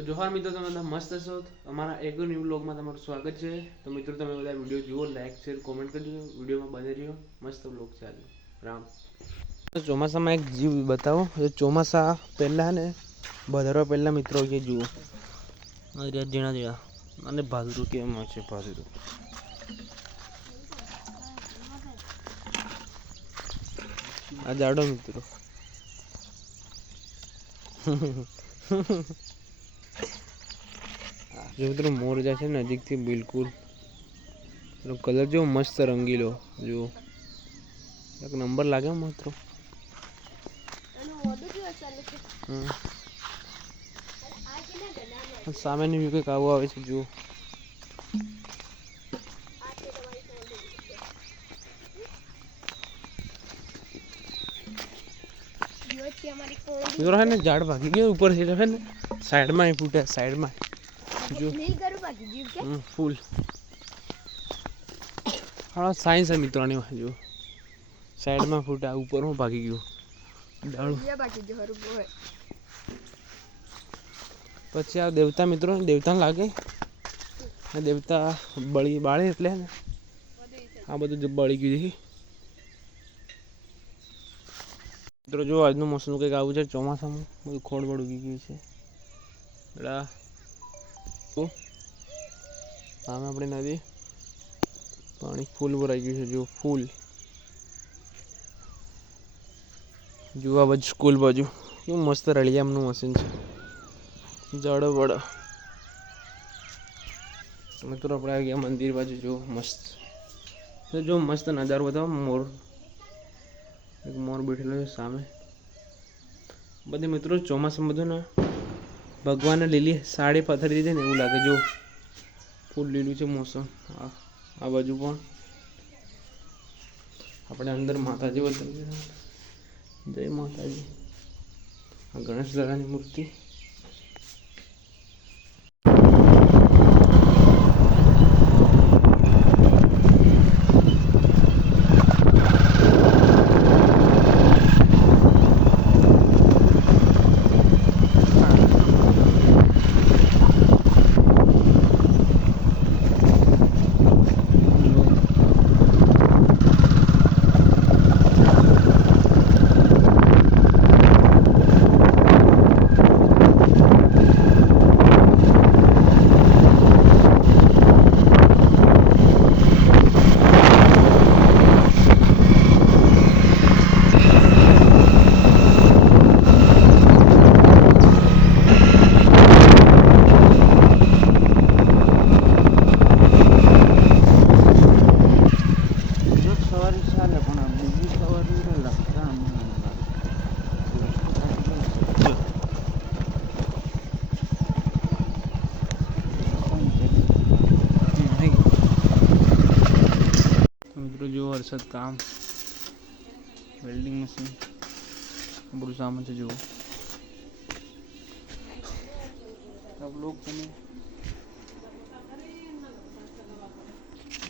તો જોહાર મિત્રો, તમે બધા મસ્ત હશો. અમારા એગો ન્યૂ બ્લોગમાં તમારું સ્વાગત છે. તો મિત્રો, તમે બધા વિડીયો જુઓ, લાઈક શેર કોમેન્ટ કરજો. વિડીયોમાં બને રહ્યો, મસ્ત બ્લોગ છે આજે. રામ. ચોમાસામાં એક જીવ બતાવો. ચોમાસા પહેલાં ને વધારવા પહેલાં મિત્રો જે જુઓ ઝીણા ઝીણા અને ભાદરું કેમ છે. ભાદરું આ જાડો મિત્રો જો મિત્રો મોર જાય છે નજીકથી બિલકુલ કલર જો મસ્ત રંગીલો જો એક નંબર લાગે મિત્રો. સામેની વ્યૂ કંઈક આવો આવે છે જુઓ. મિત્રો है ना झाड़ भागी गया ऊपर से है ना साइड में ही फूटा साइड में जो फूल हाँ साइंस है मित्रों ने जो साइड में फूटा ऊपर में भागी गयो પછી આ દેવતા મિત્રો દેવતા લાગે ને દેવતા બળી બાળે એટલે ને આ બધું બળી ગયું છે મિત્રો. જો આજનું મોસમ કંઈક આવું છે. ચોમાસામાં બધું ખોળબળ ઉગી ગયું છે. સામે આપણી નદી પાણી ફૂલ ભરાઈ ગયું છે. જો ફૂલ જોવા બાજુ સ્કૂલ બાજુ કેવું મસ્ત રળિયામનું મશીન છે. જડો બડો મિત્રો આપણે આવી ગયા મંદિર બાજુ. જો મસ્ત જો મસ્ત નજારો બતાવો. મોર એક મોર બેઠેલો છે સામે. બધે મિત્રો ચોમાસામાં બધું ને ભગવાને લીલી સાડી પથરી દીધી ને એવું લાગે. જો ફૂલ લીલું છે મોસમ. આ બાજુ પણ આપણે અંદર માતાજી બતાવી. જય માતાજી. આ ગણેશ દાદાની મૂર્તિ. મિત્રો જો વરસાદ કામ વેલ્ડિંગ મશીન બધું સામાન છે. જુઓ લોક તમે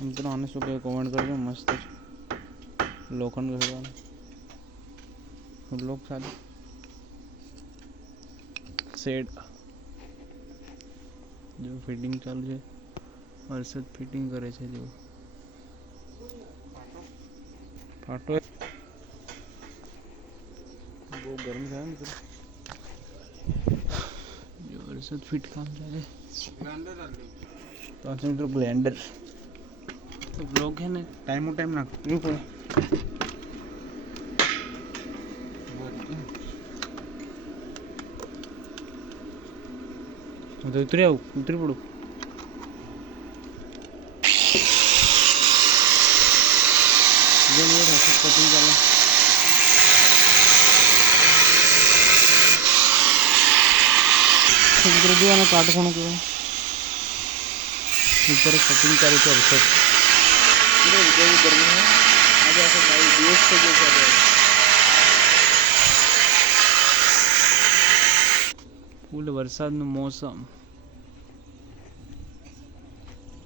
મિત્રો આને શું કહેવાય કોમેન્ટ કરજો. મસ્ત છે લોખંડ ઘસવાનું લોક સાથે શેડ જો ફિટિંગ ચાલુ છે. વરસાદ ફિટિંગ કરે છે. જો ફાટો બહુ ગરમ થાય ને જો વરસાદ ફિટ કામ ચાલે. तो મિત્રો બ્લેન્ડર तो ब्लॉग है ना टाइम नाखવું પડે. તો ઉતરી પડું. કટિંગ ચાલે. મિત્રો જોવાનું કાટખૂણું કહેવાય. ऊपर कटिंग चालू છે. गर्मी है आज ऐसा દિવસ से जो कर रहे हैं ફૂલ વરસાદનું મોસમ.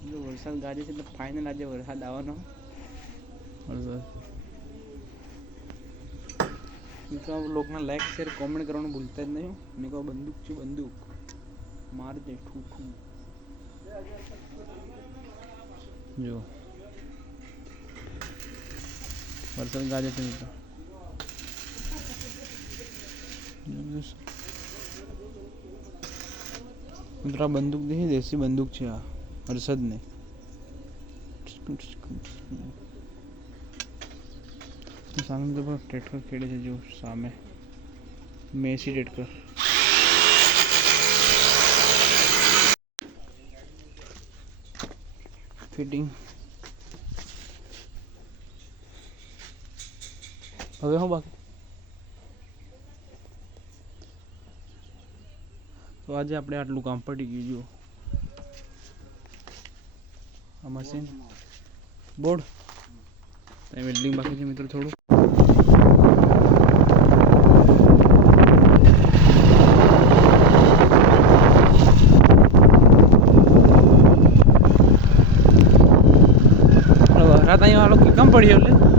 જો વરસાદ ગાજે છે એટલે ફાઇનલ આજે વરસાદ આવવાનો. મિત્રો લોકોને લાઈક શેર કોમેન્ટ કરવાનું ભૂલતા જ નહીં. મેં કહો બંદૂક છે બંદૂક. મારી દે ઠૂઠું જો વરસાદ ગાજે છે મિત્રો મિત્રો આ બંદૂક દેખી દેશી બંદૂક છે આ વરસાદ ને સામે તો ટ્રેક્ટર ખેડે છે જો સામે મેસી ટ્રેક્ટર ફિટિંગ હવે હું બાકી તો આજે આપણે આટલું કામ પડી ગયું જો આ મશીન બોર્ડ વેલ્ડિંગ બાકી છે મિત્રો થોડું રાત અહીંયા વાળો કામ પડ્યો એટલે